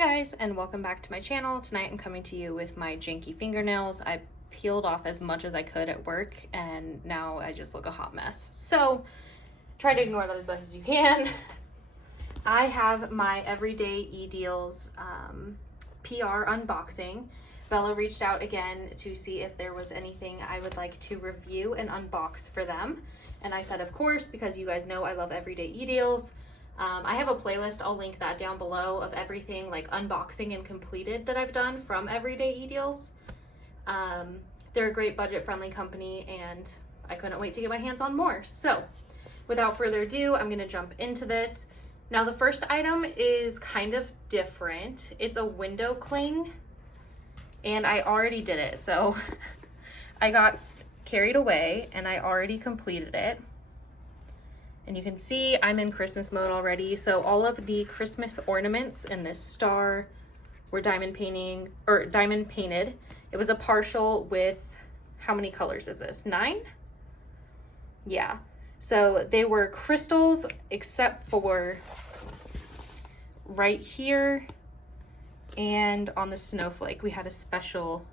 guys, and welcome back to my channel. Tonight I'm coming to you with my janky fingernails. I peeled off as much as I could at work and now I just look a hot mess. So try to ignore that as best as you can. I have my Everydayedeals PR unboxing. Bella reached out again to see if there was anything I would like to review and unbox for them. And I said, of course, because you guys know I love Everydayedeals. I have a playlist, I'll link that down below, of everything like unboxing and completed that I've done from Everydayedeals. They're a great budget-friendly company and I couldn't wait to get my hands on more. So without further ado, I'm gonna jump into this. Now the first item is kind of different. It's a window cling and I already did it. So I got carried away and I already completed it. And you can see I'm in Christmas mode already. So all of the Christmas ornaments in this star were diamond painted. It was a partial with, how many colors is this? 9? Yeah. So they were crystals except for right here and on the snowflake. We had a special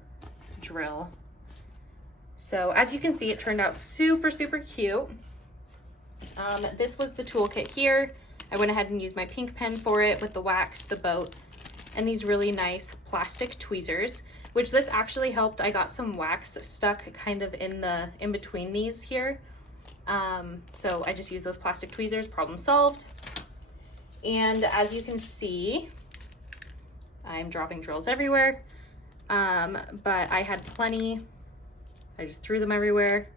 drill. So as you can see, it turned out super, super cute. This was the toolkit here. I went ahead and used my pink pen for it with the wax, the boat, and these really nice plastic tweezers, which this actually helped. I got some wax stuck kind of in between these here. So I just used those plastic tweezers, problem solved. And as you can see, I'm dropping drills everywhere. But I had plenty. I just threw them everywhere.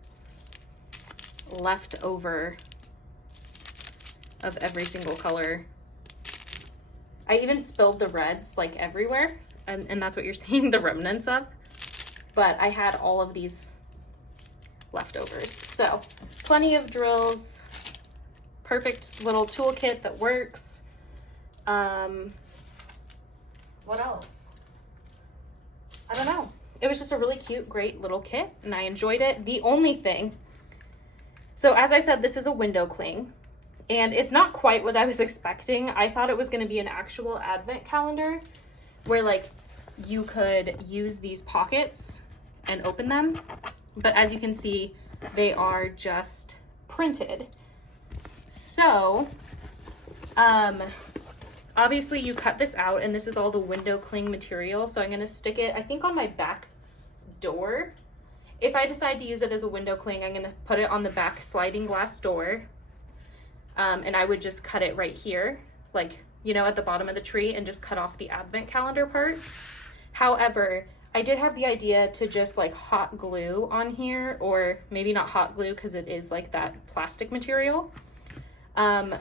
Left over of every single color. I even spilled the reds like everywhere, and that's what you're seeing the remnants of. But I had all of these leftovers. So plenty of drills, perfect little toolkit that works. What else? I don't know. It was just a really cute, great little kit and I enjoyed it. The only thing, so as I said, this is a window cling. And it's not quite what I was expecting. I thought it was going to be an actual advent calendar where like you could use these pockets and open them. But as you can see, they are just printed. So, obviously you cut this out and this is all the window cling material. So I'm going to stick it, I think, on my back door. If I decide to use it as a window cling, I'm going to put it on the back sliding glass door. And I would just cut it right here, like, you know, at the bottom of the tree, and just cut off the advent calendar part. However, I did have the idea to just like hot glue on here, or maybe not hot glue because it is like that plastic material.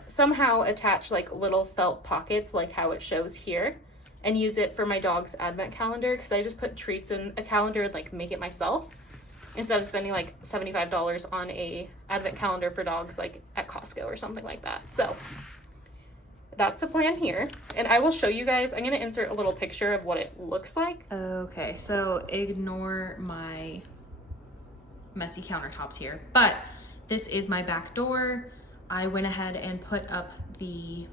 Somehow attach like little felt pockets like how it shows here and use it for my dog's advent calendar, because I just put treats in a calendar and like make it myself, instead of spending like $75 on a advent calendar for dogs like at Costco or something like that. So that's the plan here. And I will show you guys, I'm going to insert a little picture of what it looks like. Okay, so ignore my messy countertops here, but this is my back door. I went ahead and put up the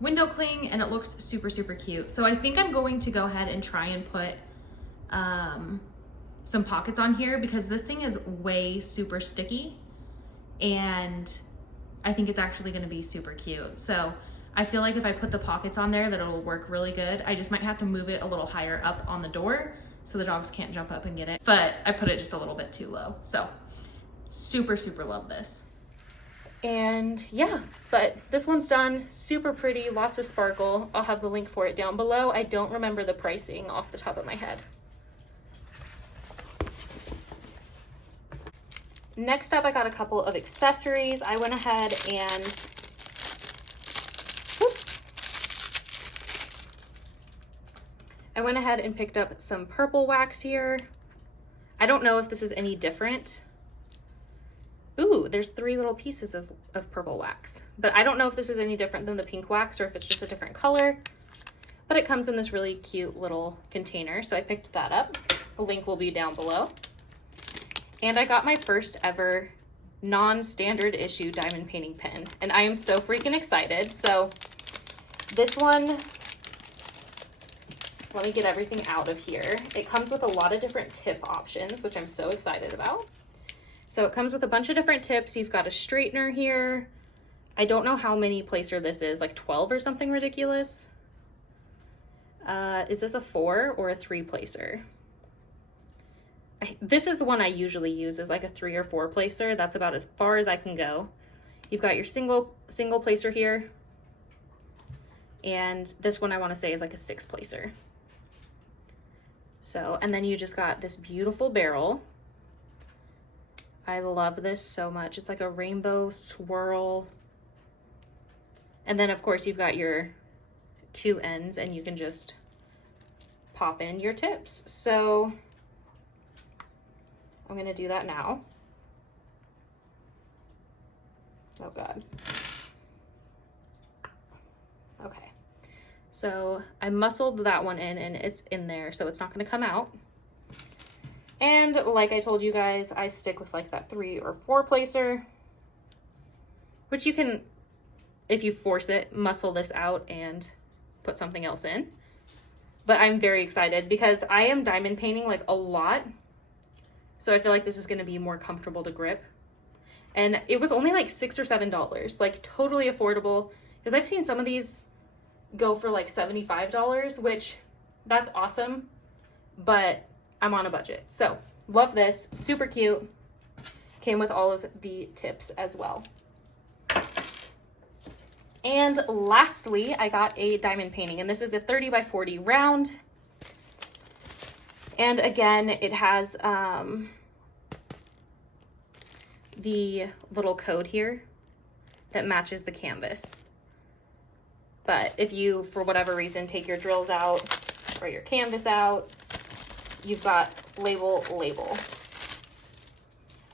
window cling and it looks super, super cute. So I think I'm going to go ahead and try and put, some pockets on here, because this thing is way super sticky and I think it's actually going to be super cute. So I feel like if I put the pockets on there that it'll work really good. I just might have to move it a little higher up on the door so the dogs can't jump up and get it, but I put it just a little bit too low. So super, super love this. And yeah, but this one's done, super pretty, lots of sparkle. I'll have the link for it down below. I don't remember the pricing off the top of my head. Next up, I got a couple of accessories. I went ahead and picked up some purple wax here. I don't know if this is any different. Ooh, there's 3 little pieces of purple wax, but I don't know if this is any different than the pink wax or if it's just a different color, but it comes in this really cute little container. So I picked that up. The link will be down below. And I got my first ever non-standard issue diamond painting pen, and I am so freaking excited. So this one let me get everything out of here. It comes with a lot of different tip options, which I'm so excited about. So it comes with a bunch of different tips. You've got a straightener here. I don't know how many placer this is, like 12 or something ridiculous. Is this a 4 or a 3 placer? This is the one I usually use, is like a 3 or 4 placer. That's about as far as I can go. You've got your single placer here. And this one I want to say is like a 6 placer. So, and then you just got this beautiful barrel. I love this so much. It's like a rainbow swirl. And then of course you've got your 2 ends and you can just pop in your tips. So I'm going to do that now. Oh God. Okay. So I muscled that one in and it's in there, so it's not going to come out. And like I told you guys, I stick with like that 3 or 4 placer, which you can, if you force it, muscle this out and put something else in. But I'm very excited because I am diamond painting like a lot. So I feel like this is going to be more comfortable to grip. And it was only like $6 or $7, like totally affordable. Because I've seen some of these go for like $75, which that's awesome. But I'm on a budget. So love this, super cute. Came with all of the tips as well. And lastly, I got a diamond painting, and this is a 30 by 40 round. And again, it has the little code here that matches the canvas. But if you, for whatever reason, take your drills out or your canvas out, you've got label.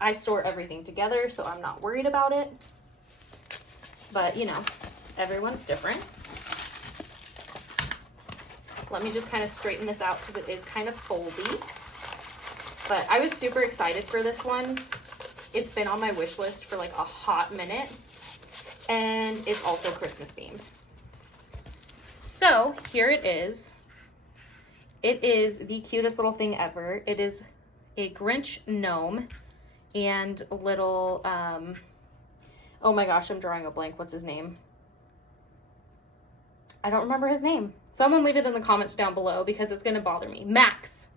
I store everything together, so I'm not worried about it. But, you know, everyone's different. Let me just kind of straighten this out because it is kind of foldy. But I was super excited for this one. It's been on my wish list for like a hot minute. And it's also Christmas themed. So here it is. It is the cutest little thing ever. It is a Grinch Gnome and little, oh my gosh, I'm drawing a blank. What's his name? I don't remember his name. Someone leave it in the comments down below because it's going to bother me. Max.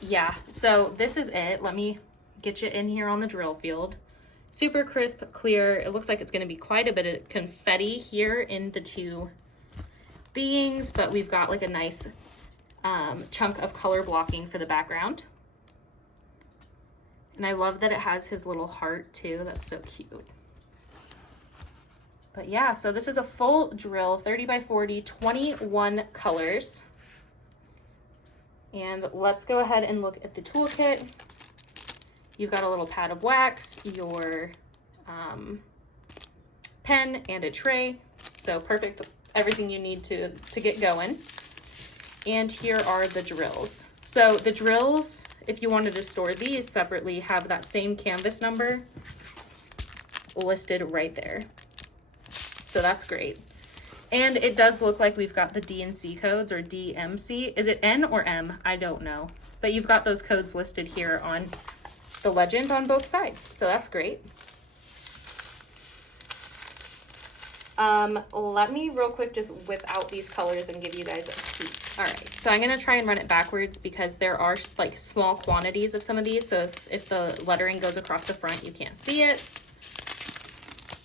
Yeah, so this is it. Let me get you in here on the drill field. Super crisp, clear. It looks like it's going to be quite a bit of confetti here in the 2 beings, but we've got like a nice chunk of color blocking for the background. And I love that it has his little heart too. That's so cute. But yeah, so this is a full drill, 30 by 40, 21 colors. And let's go ahead and look at the toolkit. You've got a little pad of wax, your pen, and a tray. So perfect, everything you need to get going. And here are the drills. So the drills, if you wanted to store these separately, have that same canvas number listed right there. So that's great. And it does look like we've got the D&C codes, or DMC. Is it N or M? I don't know. But you've got those codes listed here on the legend on both sides. So that's great. Let me real quick just whip out these colors and give you guys a peek. All right, so I'm gonna try and run it backwards because there are like small quantities of some of these. So if the lettering goes across the front, you can't see it.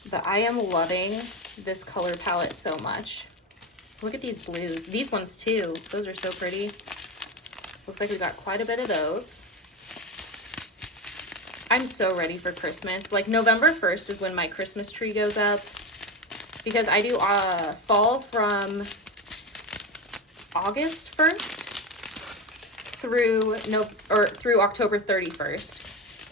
But I am loving this color palette so much. Look at these blues. These ones too. Those are so pretty. Looks like we got quite a bit of those. I'm so ready for Christmas. Like November 1st is when my Christmas tree goes up, because I do fall from August 1st through October 31st.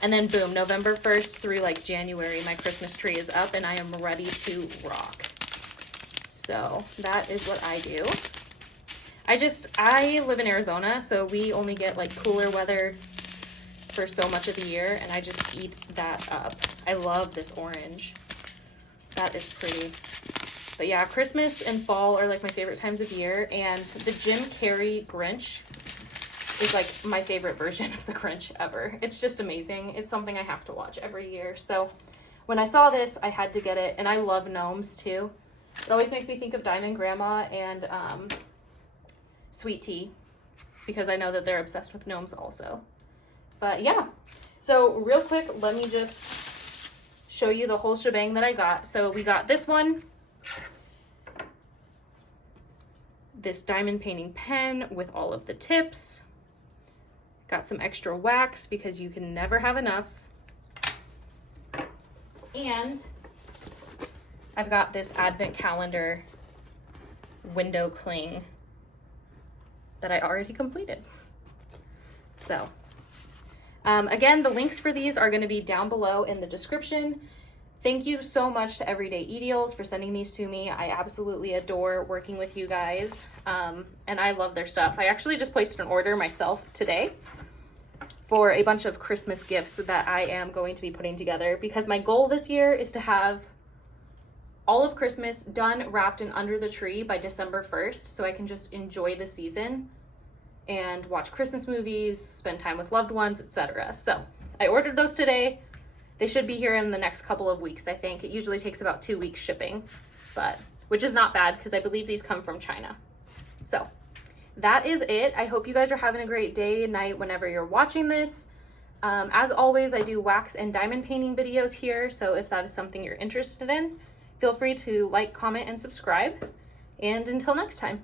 And then boom, November 1st through like January, my Christmas tree is up and I am ready to rock. So that is what I do. I live in Arizona, so we only get like cooler weather for so much of the year, and I just eat that up. I love this orange. That is pretty. But yeah, Christmas and fall are like my favorite times of year, and the Jim Carrey Grinch is like my favorite version of the Grinch ever. It's just amazing. It's something I have to watch every year. So when I saw this, I had to get it, and I love gnomes too. It always makes me think of Diamond Grandma and Sweet Tea, because I know that they're obsessed with gnomes also. But yeah, so real quick, let me just show you the whole shebang that I got. So we got this one, this diamond painting pen with all of the tips. Got some extra wax because you can never have enough. And I've got this advent calendar window cling that I already completed. So again, the links for these are going to be down below in the description. Thank you so much to Everydayedeals for sending these to me. I absolutely adore working with you guys, and I love their stuff. I actually just placed an order myself today for a bunch of Christmas gifts that I am going to be putting together, because my goal this year is to have all of Christmas done, wrapped, and under the tree by December 1st, so I can just enjoy the season and watch Christmas movies, spend time with loved ones, etc. So I ordered those today. They should be here in the next couple of weeks, I think. It usually takes about 2 weeks shipping, but which is not bad because I believe these come from China. So that is it. I hope you guys are having a great day, night, whenever you're watching this. As always, I do wax and diamond painting videos here, so if that is something you're interested in, feel free to like, comment, and subscribe. And until next time.